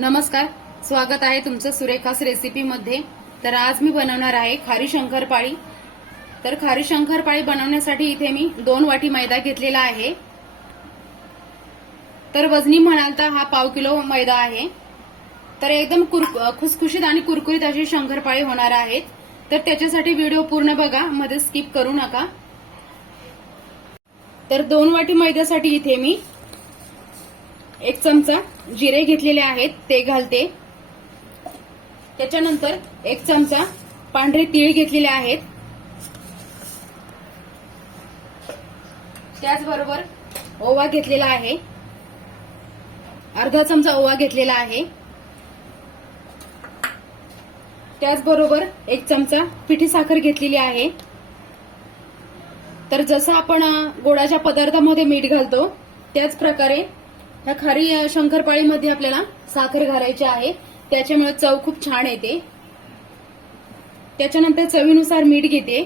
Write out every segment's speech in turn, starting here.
नमस्कार स्वागत आहे तुमचं सुरेखास रेसिपीमध्ये. तर आज मी बनवणार आहे खारी शंकरपाळी तर खारी शंकरपाळी बनवण्यासाठी इथे मी दोन वाटी मैदा घेतलेला आहे. तर वजनी म्हणाल तर हा पाव किलो मैदा आहे. तर एकदम खुसखुशीत आणि कुरकुरीत अशी शंकरपाळी होणार आहेत. तर त्याच्यासाठी व्हिडिओ पूर्ण बघा मध्ये स्किप करू नका. तर दोन वाटी मैद्यासाठी इथे मी एक चमचा जिरे घेतलेले आहेत ते घालते. त्याच्यानंतर एक चमचा पांढरे तीळ घेतलेले आहेत. त्याचबरोबर ओवा घेतलेला आहे. अर्धा चमचा ओवा घेतलेला आहे. त्याचबरोबर एक चमचा पिठी साखर घेतलेली आहे. तर जसं आपण गोडाच्या पदार्थामध्ये मीठ घालतो त्याच प्रकारे ह्या खारी शंकरपाळीमध्ये आपल्याला साखर घालायची आहे. त्याच्यामुळे चव खूप छान येते. त्याच्यानंतर चवीनुसार मीठ घेते.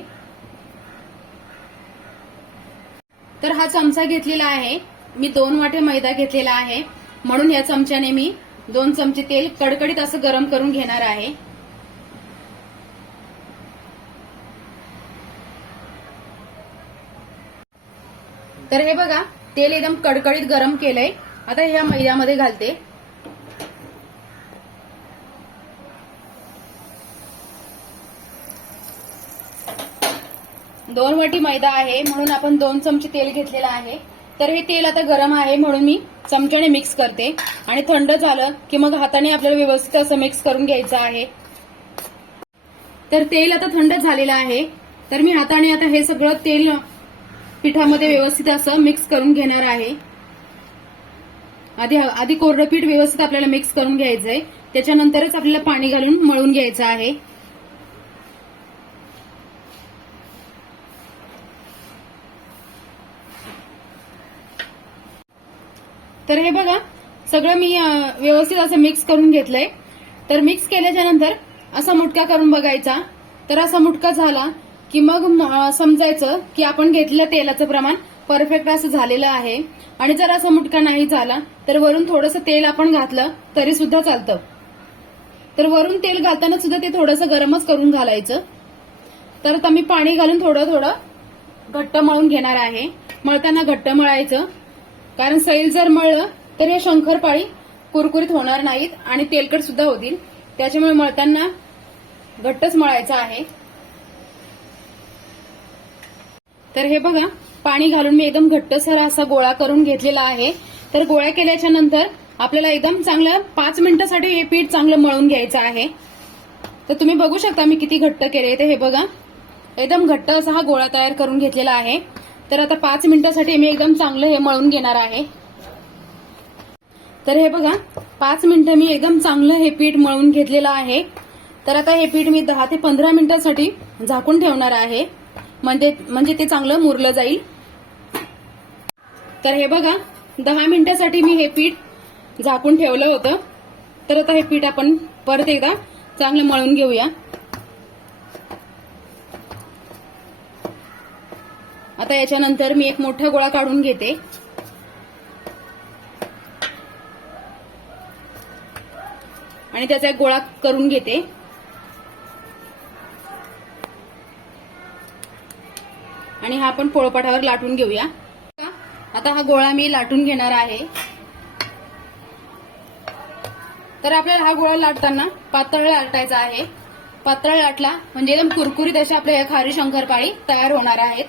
तर हा चमचा घेतलेला आहे. मी दोन वाटे मैदा घेतलेला आहे. म्हणून या चमच्याने मी दोन चमचे तेल कडकडीत असं गरम करून घेणार आहे. तर हे बघा तेल एकदम कडकडीत गरम केलंय. आता ह्या मैद्यामध्ये घालते. दोन वाटी मैदा आहे म्हणून आपण दोन चमचे तेल घेतलेलं आहे. तर हे तेल आता गरम आहे म्हणून मी चमच्याने मिक्स करते. आणि थंड झालं की मग हाताने आपल्याला व्यवस्थित असं मिक्स करून घ्यायचं आहे. तर तेल आता थंड झालेलं आहे. तर मी हाताने आता हे सगळं तेल पिठामध्ये व्यवस्थित असं मिक्स करून घेणार आहे. आधी आधी कोरडं पीठ व्यवस्थित आपल्याला मिक्स करून घ्यायचंय. त्याच्यानंतरच आपल्याला पाणी घालून मळून घ्यायचं आहे. तर हे बघा सगळं मी व्यवस्थित असं मिक्स करून घेतलंय. तर मिक्स केल्याच्यानंतर असा मुटका करून बघायचा. तर असा मुटका झाला की मग समजायचं की आपण घेतलेलं तेलाचं प्रमाण परफेक्ट असं झालेलं आहे. आणि जर असा मुटका नाही झाला तर वरून थोडंसं तेल आपण घातलं तरी सुद्धा चालतं. तर वरून तेल घालताना सुद्धा ते थोडंसं गरमच करून घालायचं. तर आता मी पाणी घालून थोडं थोडं घट्ट मळून घेणार आहे. मळताना घट्ट मळायचं. कारण सैल जर मळलं तर हे शंकरपाळी कुरकुरीत होणार नाहीत आणि तेलकट सुद्धा होतील. त्याच्यामुळे मळताना घट्टच मळायचं आहे. तर हे बघा पाणी घालून मी एकदम घट्टसर असा गोळा करून घेतलेला आहे. तर गोळा केल्याच्यानंतर आपल्याला एकदम चांगलं पाच मिनिटासाठी हे पीठ चांगलं मळून घ्यायचं आहे. तर तुम्ही बघू शकता मी किती घट्ट केले ते हे बघा एकदम घट्ट असा हा गोळा तयार करून घेतलेला आहे. तर आता पाच मिनिटासाठी मी एकदम चांगलं हे मळून घेणार आहे. तर हे बघा पाच मिनिटं मी एकदम चांगलं हे पीठ मळून घेतलेलं आहे. तर आता हे पीठ मी दहा ते पंधरा मिनिटासाठी झाकून ठेवणार आहे. म्हणजे म्हणजे ते चांगलं मुरलं जाईल. तर हे बघा दहा मिनिटासाठी मी हे पीठ झाकून ठेवलं होतं. तर आता हे पीठ आपण परत एकदा चांगलं मळून घेऊया. आता याच्यानंतर मी एक मोठा गोळा काढून घेते. आणि त्याचा एक गोळा करून घेते. आणि हा आपण पोळपाठावर लाटून घेऊया. आता हा गोळा मी लाटून घेणार आहे. तर आपल्याला हा गोळा लाटताना पातळ लाटायचा आहे. पातळ लाटला म्हणजे एकदम कुरकुरीत अशा आपल्या या खारी शंकरपाळी तयार होणार आहेत.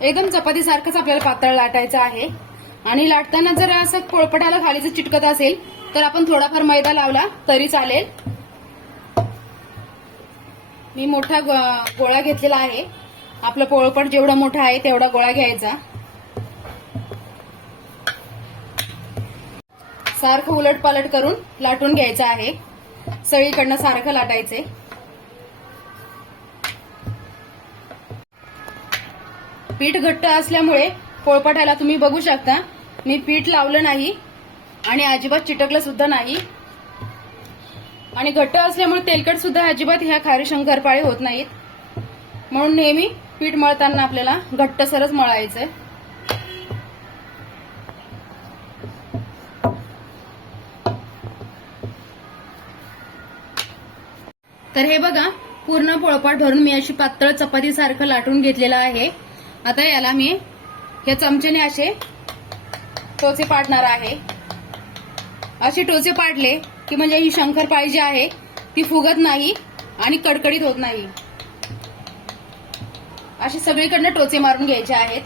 एकदम चपातीसारखंच आपल्याला पातळ लाटायचं आहे. आणि लाटताना जर असं पोळपटाला खालीच चिटकत असेल तर आपण थोडाफार मैदा लावला तरी चालेल. मी मोठा गोळा घेतलेला आहे. आपलं पोळपट जेवढा मोठा आहे तेवढा गोळा घ्यायचा. सारखं उलट पालट करून लाटून घ्यायचं आहे. सळीकडनं सारखं लाटायचंय पीठ घट्ट असल्यामुळे पोळपाटाला तुम्ही बघू शकता. मी पीठ लावलं नाही आणि अजिबात चिटकलं सुद्धा नाही. आणि घट्ट असल्यामुळे तेलकट सुद्धा अजिबात ह्या खारी शंकरपाळे होत नाहीत. म्हणून नेहमी पीठ मळताना आपल्याला घट्टसरच मळायचंय. तर हे बघा पूर्ण पोळपाट भरून मी अशी पातळ चपाती सारखं लाटून घेतलेलं आहे. आता याला मी या चमच्याने असे टोचे पाडणार आहे. असे टोचे पाडले की म्हणजे ही शंकरपाळी जी आहे ती फुगत नाही आणि कडकडीत होत नाही. असे सगळीकडनं टोचे मारून घ्यायचे आहेत.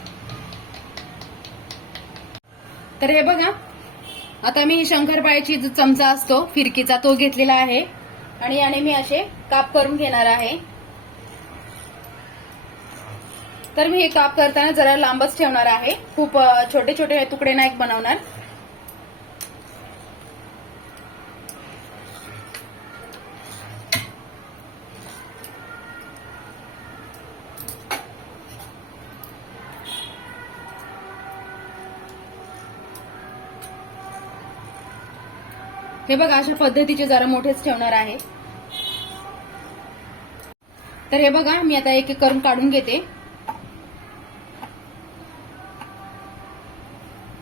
तर हे बघा आता मी शंकरपाळीची जो चमचा असतो फिरकीचा तो घेतलेला आहे. आणि याने मी असे काप करून घेणार आहे. तर मी हे काप करताना जरा लांबच ठेवणार आहे. खूप छोटे छोटे तुकडे नाही बनवणार. हे बघा अशा पद्धतीचे जरा मोठेच ठेवणार आहे. तर हे बघा मी आता एक एक करून काढून घेते.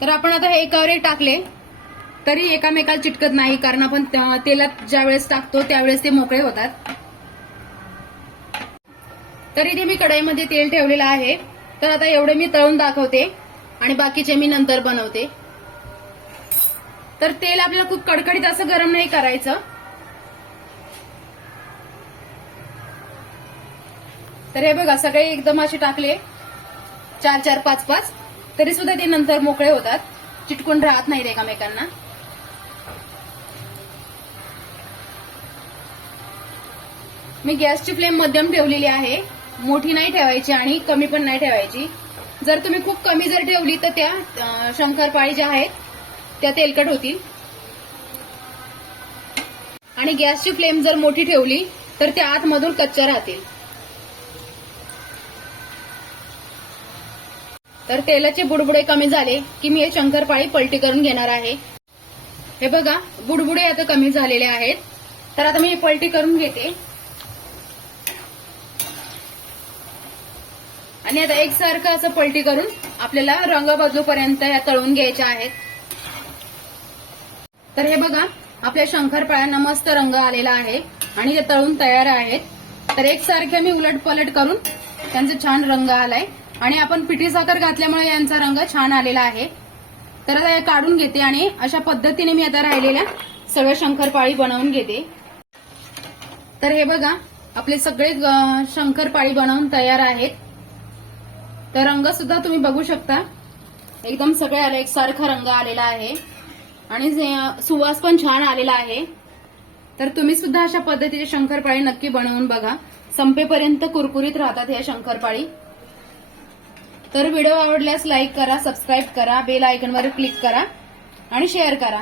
तर आपण आता हे एकावर एक टाकले. तरी एकामेकाला चिटकत नाही कारण आपण तेलात ज्या वेळेस टाकतो त्यावेळेस ते मोकळे होतात. तर इथे मी कढईमध्ये तेल ठेवलेलं आहे. तर आता एवढे मी तळून दाखवते आणि बाकीचे मी नंतर बनवते. तर तेल आपल्याला खूप कडकडीत असं गरम नाही करायचं. तर हे बघा सगळे एकदम असे टाकले. चार चार पाच पाच. तरी सुद्धा ते नंतर मोकळे होतात. चिटकून राहत नाहीत एकामेकांना. मी गॅसची फ्लेम मध्यम ठेवलेली आहे. मोठी नाही ठेवायची आणि कमी पण नाही ठेवायची. जर तुम्ही खूप कमी जर ठेवली तर त्या शंकरपाळी ज्या आहेत त्या तेलकट होतील. आणि गॅसची फ्लेम जर मोठी ठेवली तर त्या आतमधून कच्च्या राहतील. तर तेलाचे बुडबुडे कमी झाले की मी हे शंकरपाळी पलटी करून घेणार आहे. हे बघा बुडबुडे आता कमी झालेले आहेत. तर आता मी हे पलटी करून घेते. आणि आता एकसारखं असं पलटी करून आपल्याला रंग बदलूपर्यंत या तळून घ्यायच्या आहेत. तर हे बघा आपल्या शंकरपाळ्यांना मस्त रंग आलेला आहे आणि ते तळून तयार आहेत. तर एकसारखे मी उलट पलट करून त्यांचा छान रंग आलाय. आणि आपण पिठी साखर घातल्यामुळे यांचा रंग छान आलेला आहे. तर आता काढून घेते आणि अशा पद्धतीने मी आता राहिलेल्या सगळ्या शंकरपाळी बनवून घेते. तर हे बघा आपले सगळे शंकरपाळी बनवून तयार आहेत. तर रंग सुद्धा तुम्ही बघू शकता. एकदम सगळे आले एकसारखा रंग आलेला आहे. आणि सुवास पण छान आलेला आहे. तर तुम्ही सुद्धा अशा पद्धतीचे शंकरपाळी नक्की बनवून बघा. संपेपर्यंत कुरकुरीत राहतात ह्या शंकरपाळी. तर व्हिडिओ आवडल्यास लाईक करा सबस्क्राईब करा बेल आयकनवर क्लिक करा आणि शेअर करा.